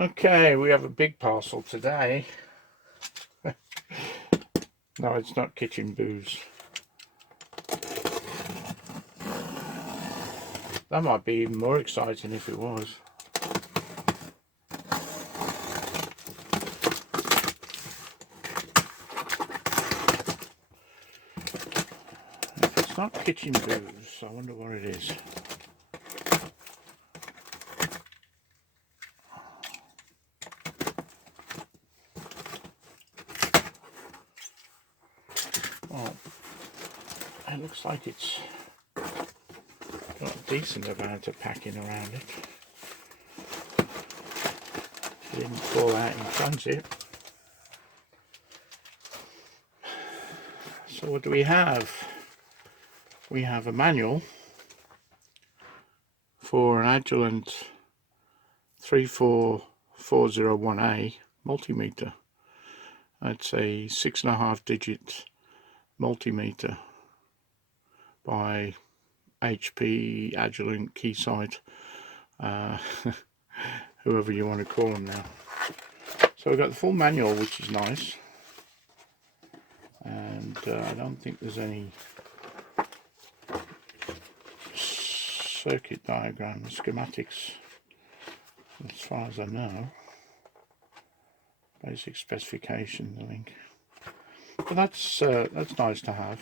Okay, we have a big parcel today. No, it's not kitchen booze. That might be even more exciting if it was. If it's not kitchen booze, I wonder what it is. Well, it looks like it's got a decent amount of packing around it. It didn't fall out in transit. So what do we have? We have a manual for an Agilent 34401A multimeter. It's a 6.5 digit multimeter by HP, Agilent, Keysight, whoever you want to call them now. So we've got the full manual, which is nice, and I don't think there's any circuit diagrams, schematics, as far as I know. Basic specifications, I think. But that's nice to have.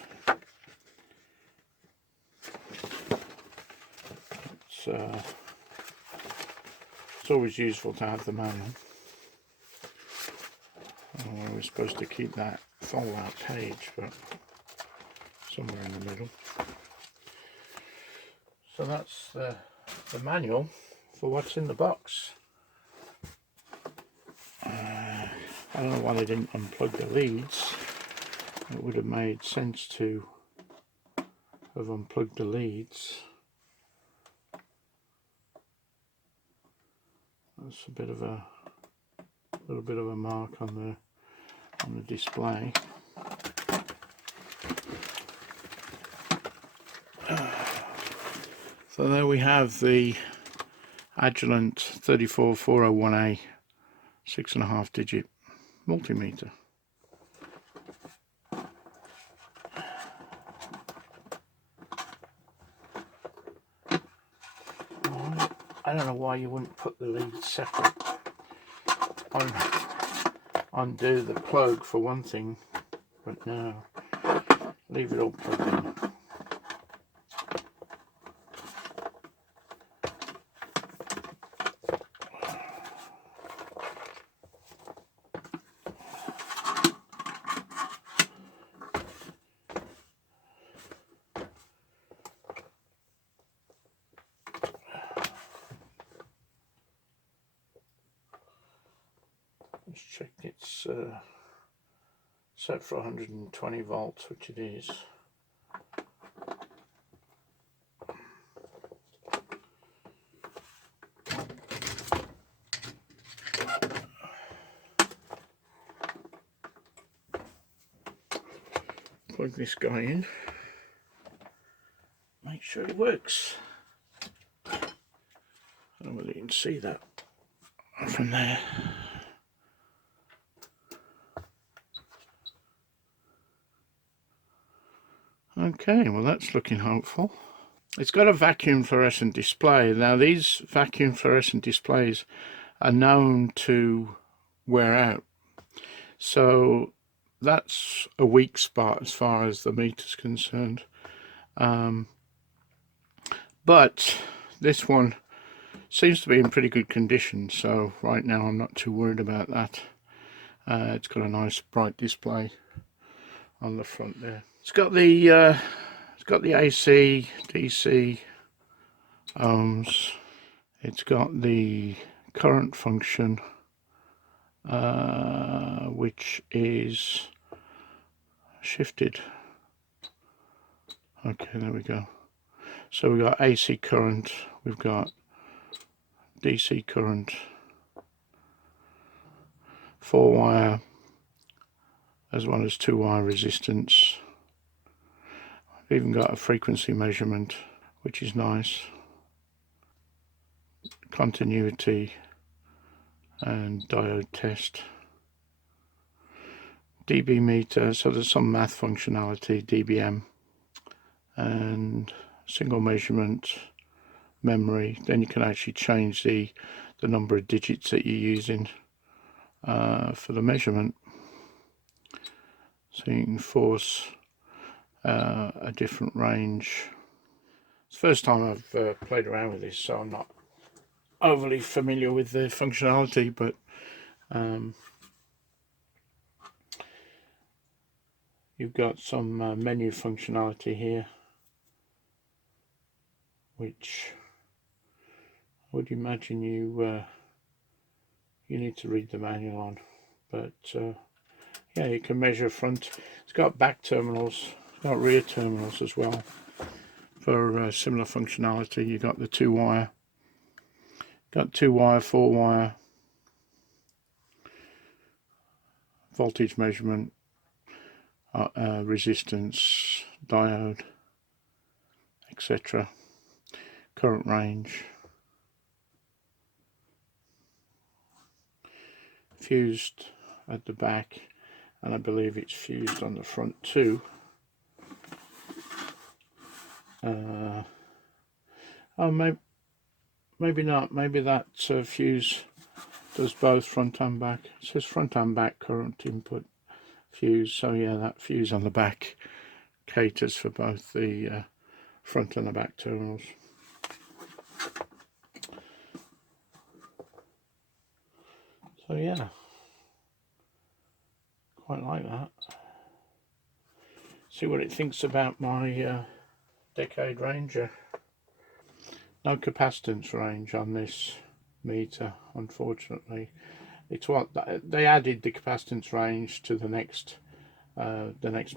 It's always useful to have the manual. We're supposed to keep that fold-out page, but somewhere in the middle. So that's the manual for what's in the box. I don't know why they didn't unplug the leads. It would have made sense to have unplugged the leads. That's a bit of a little bit of a mark on the display. So there we have the Agilent 34401A 6.5 digit multimeter. I don't know why you wouldn't put the leads separate. Undo the plug for one thing, but no, leave it all plugged in. Let's check it's set for 120 volts, which it is. Plug this guy in, make sure it works. I don't know whether you can see that from there. Okay, well that's looking hopeful. It's got a vacuum fluorescent display. Now these vacuum fluorescent displays are known to wear out. So that's a weak spot as far as the meter's concerned. But this one seems to be in pretty good condition, so right now I'm not too worried about that. It's got a nice bright display on the front there. It's got the AC, DC, ohms. It's got the current function, which is shifted. Okay, there we go. So we've got AC current, we've got DC current, 4-wire as well as 2-wire resistance. We've even got a frequency measurement, which is nice. Continuity and diode test. dB meter, so there's some math functionality, dBm, and single measurement memory. Then you can actually change the number of digits that you're using for the measurement, so you can force a different range. It's the first time I've played around with this, so I'm not overly familiar with the functionality, but you've got some menu functionality here, which I would imagine you need to read the manual on, but yeah, you can measure front. It's got back terminals, it's got rear terminals as well for similar functionality. You got the 2-wire, 4-wire voltage measurement, resistance, diode, etc. Current range, fused at the back, and I believe it's fused on the front too. Oh, maybe not. Maybe that fuse does both front and back. It says front and back current input fuse. So yeah, that fuse on the back caters for both the front and the back terminals. So yeah, quite like that. See what it thinks about my Decade Ranger. No capacitance range on this meter, unfortunately. It's what they added, the capacitance range to the next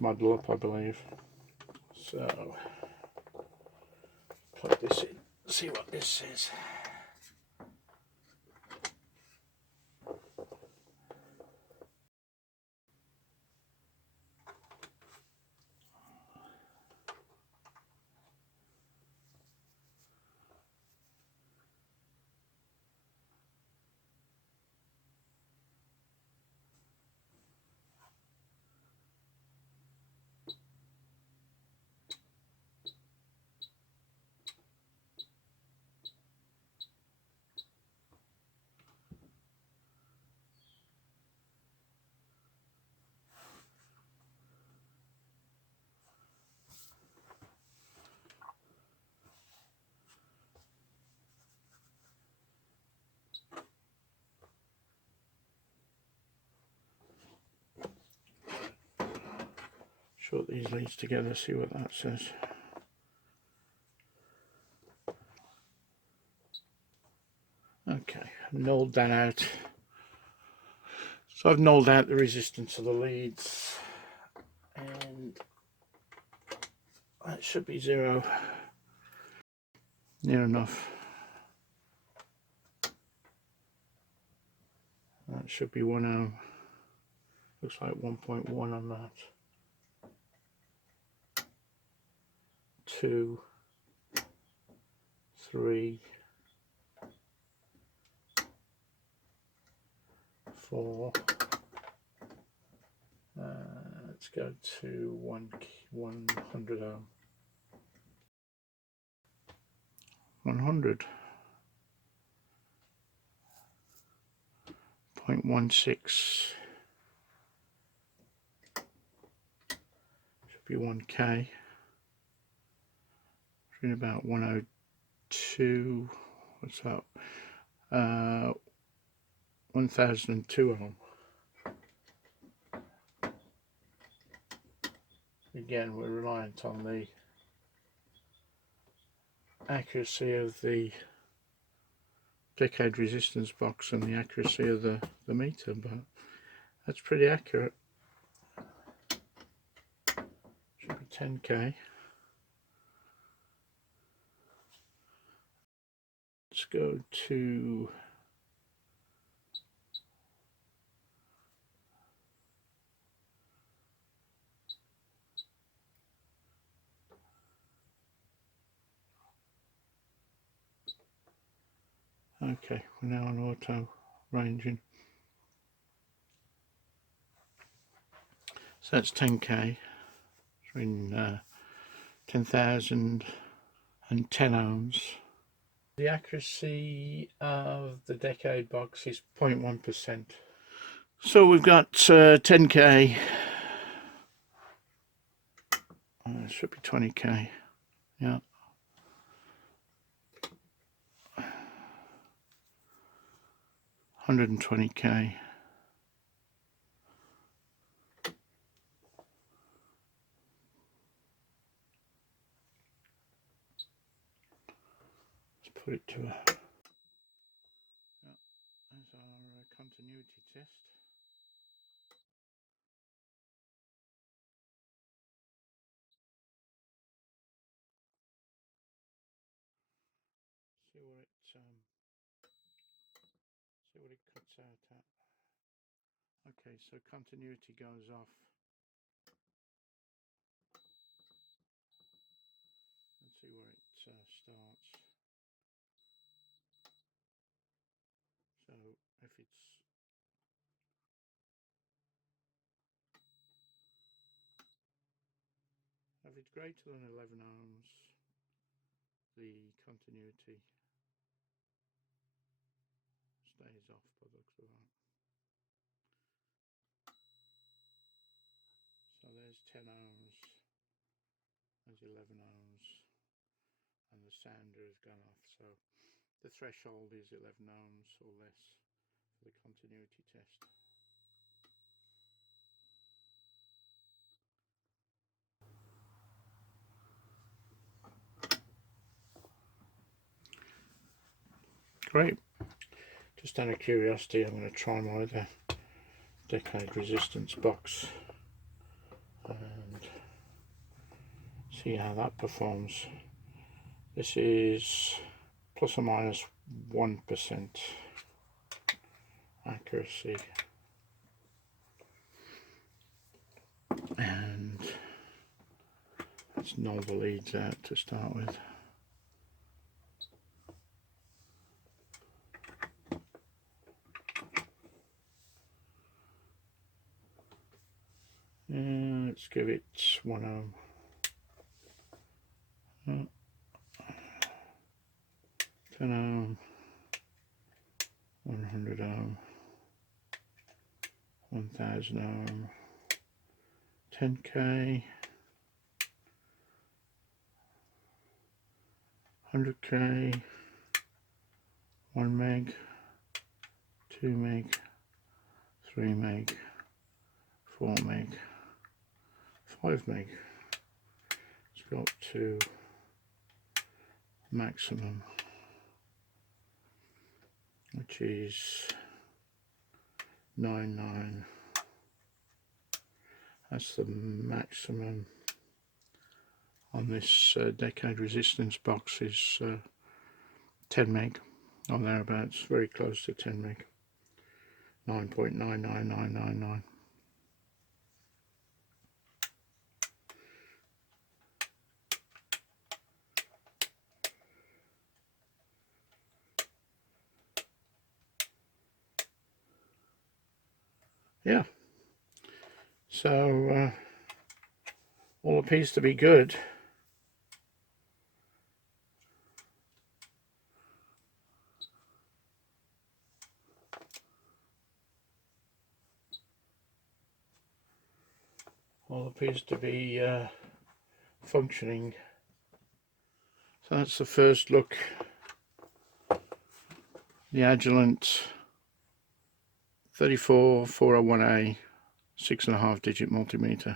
model up, I believe. So plug this in, see what this says. Short these leads together, see what that says. Okay, I've nulled that out. So I've nulled out the resistance of the leads, and that should be 0. Near enough. That should be 1 ohm. Looks like 1.1 on that. 2, 3, 4. Let's go to 100 ohm. 100. 0.16. Should be 1K. Reading about 102. What's that? 1002 ohm. Again, we're reliant on the accuracy of the Decade resistance box and the accuracy of the meter, but that's pretty accurate. Should be 10K. Let's go to okay, we're now on auto. ranging. So that's 10k, in 10,000 and 10 ohms. The accuracy of the Decade box is 0.1%. So we've got 10k, it should be 20k, yeah. 120k. Let's put it to a... There's our continuity test. See what it cuts out at. Okay, so continuity goes off. Let's see where it starts. So if it's greater than 11 ohms, the continuity stays off by the looks of that. So there's 10 ohms, there's 11 ohms, and the sounder has gone off. So the threshold is 11 ohms or less for the continuity test. Great. Just out of curiosity, I'm going to try my other Decade resistance box and see how that performs. This is plus or minus 1% accuracy, and let's null the leads out to start with. And let's give it 1 ohm. 10 ohm, 100 ohm, 1000 ohm, 10k, 100k, 1 meg, 2 meg, 3 meg, 4 meg, 5 meg. Let's go up to maximum, which is 99. That's the maximum on this Decade resistance box, is 10 meg or thereabouts, very close to 10 meg, 9.99999. Yeah, so all appears to be good. All appears to be functioning. So that's the first look. The Agilent 34401A 6.5 digit multimeter.